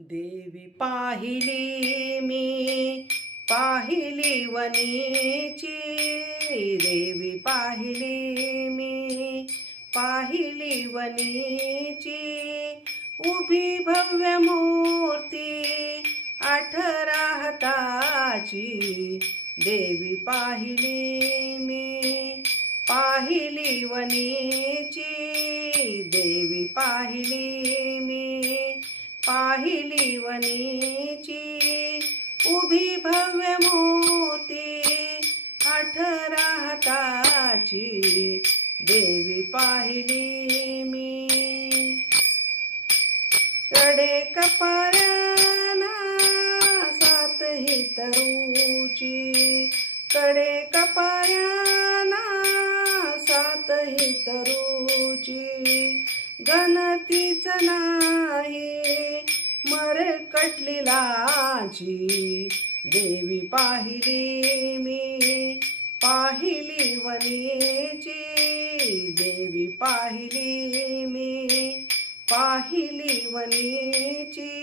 देवी पाहिली मी पाहिली वनीची, देवी पाहिली मी पाहिली वनीची, उभी भव्य मूर्ती 18 हाताची, देवी पाहिली मी पाहिली वनीची, देवी पाहिली मी पाहिली वनीची, उभी भव्य मूर्ती 18 हाताची, देवी पाहिली मी. कडे कपाळाना 7 तरुची, कडे कपाळाना 7 तरुची, गणतीच नाही मरकटलीलाची, देवी पाहिली मी पाहिली वनीची, देवी पाहिली मी पाहिली वनीची.